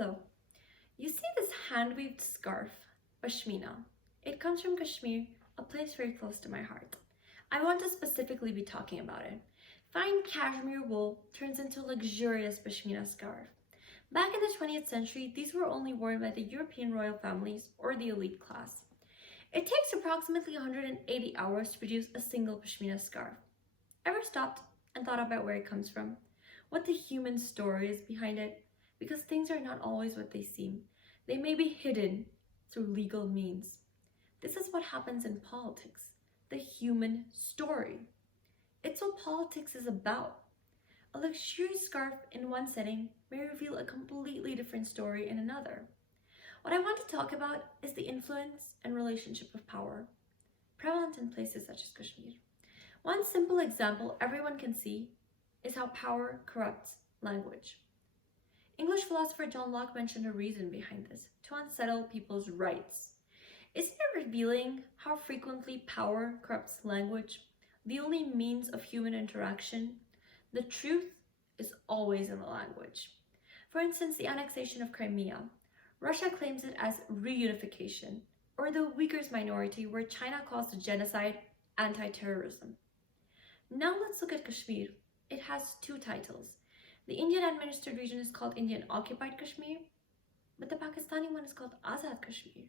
Hello. You see this hand-weaved scarf, pashmina. It comes from Kashmir, a place very close to my heart. I want to specifically be talking about it. Fine cashmere wool turns into a luxurious pashmina scarf. Back in the 20th century, these were only worn by the European royal families or the elite class. It takes approximately 180 hours to produce a single pashmina scarf. Ever stopped and thought about where it comes from? What the human story is behind it? Because things are not always what they seem. They may be hidden through legal means. This is what happens in politics, the human story. It's what politics is about. A luxurious scarf in one setting may reveal a completely different story in another. What I want to talk about is the influence and relationship of power, prevalent in places such as Kashmir. One simple example everyone can see is how power corrupts language. English philosopher John Locke mentioned a reason behind this, to unsettle people's rights. Isn't it revealing how frequently power corrupts language, the only means of human interaction? The truth is always in the language. For instance, the annexation of Crimea. Russia claims it as reunification, or the Uyghurs minority, where China calls the genocide anti-terrorism. Now let's look at Kashmir. It has two titles. The Indian administered region is called Indian occupied Kashmir, but the Pakistani one is called Azad Kashmir,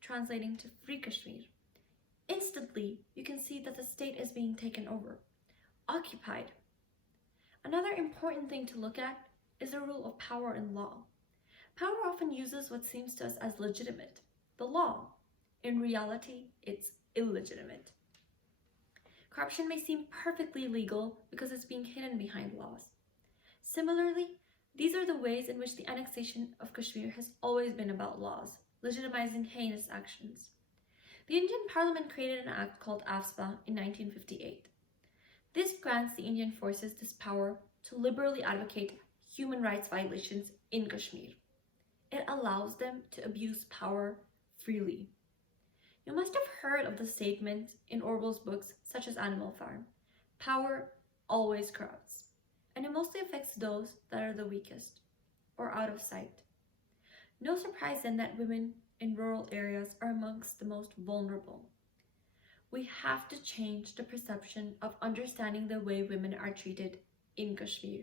translating to free Kashmir. Instantly, you can see that the state is being taken over, occupied. Another important thing to look at is the rule of power in law. Power often uses what seems to us as legitimate, the law. In reality, it's illegitimate. Corruption may seem perfectly legal because it's being hidden behind laws. Similarly, these are the ways in which the annexation of Kashmir has always been about laws, legitimizing heinous actions. The Indian Parliament created an act called AFSPA in 1958. This grants the Indian forces this power to liberally advocate human rights violations in Kashmir. It allows them to abuse power freely. You must have heard of the statement in Orwell's books such as Animal Farm. Power always corrupts. And it mostly affects those that are the weakest or out of sight. No surprise then that women in rural areas are amongst the most vulnerable. We have to change the perception of understanding the way women are treated in Kashmir.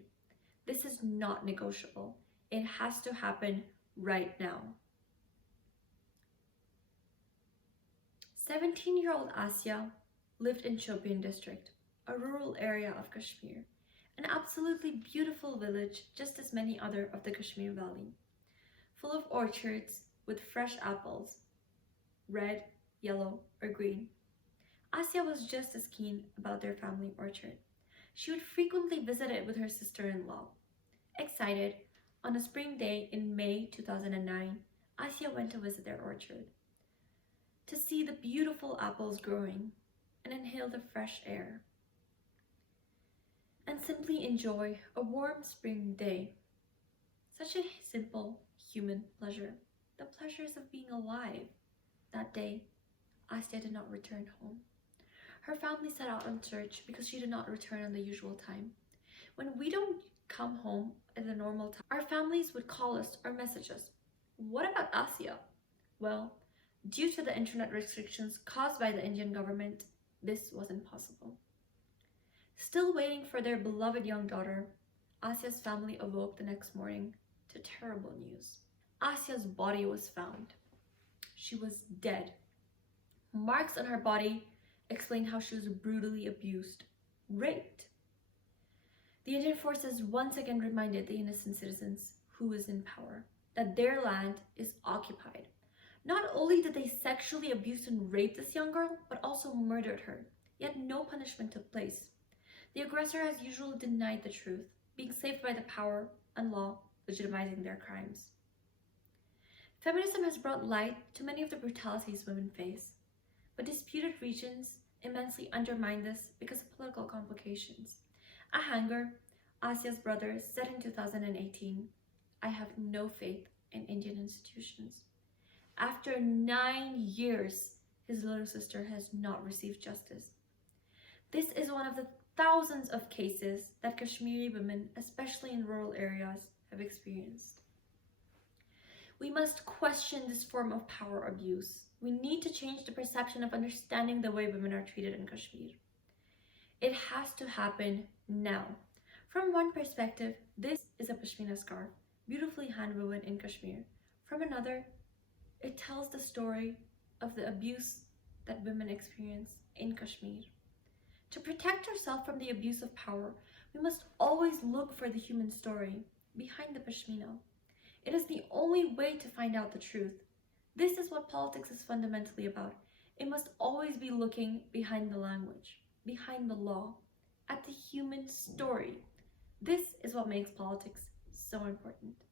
This is not negotiable. It has to happen right now. 17-year-old Asya lived in Shopian district, a rural area of Kashmir. An absolutely beautiful village, just as many other of the Kashmir Valley, full of orchards with fresh apples, red, yellow, or green. Asya was just as keen about their family orchard. She would frequently visit it with her sister-in-law. Excited, on a spring day in May 2009, Asya went to visit their orchard, to see the beautiful apples growing and inhale the fresh air, and simply enjoy a warm spring day. Such a simple human pleasure, the pleasures of being alive. That day, Asya did not return home. Her family set out on search because she did not return on the usual time. When we don't come home at the normal time, our families would call us or message us. What about Asya? Well, due to the internet restrictions caused by the Indian government, this wasn't possible. Still waiting for their beloved young daughter, Asya's family awoke the next morning to terrible news. Asya's body was found. She was dead. Marks on her body explained how she was brutally abused, raped. The Indian forces once again reminded the innocent citizens who is in power that their land is occupied. Not only did they sexually abuse and rape this young girl, but also murdered her, yet no punishment took place. The aggressor as usual denied the truth, being saved by the power and law legitimizing their crimes. Feminism has brought light to many of the brutalities women face, but disputed regions immensely undermine this because of political complications. A hanger, Asya's brother, said in 2018, "I have no faith in Indian institutions." After 9 years, his little sister has not received justice. This is one of the thousands of cases that Kashmiri women, especially in rural areas, have experienced. We must question this form of power abuse. We need to change the perception of understanding the way women are treated in Kashmir. It has to happen now. From one perspective, this is a pashmina scarf, beautifully handwoven in Kashmir. From another, it tells the story of the abuse that women experience in Kashmir. To protect ourselves from the abuse of power, we must always look for the human story behind the pashmina. It is the only way to find out the truth. This is what politics is fundamentally about. It must always be looking behind the language, behind the law, at the human story. This is what makes politics so important.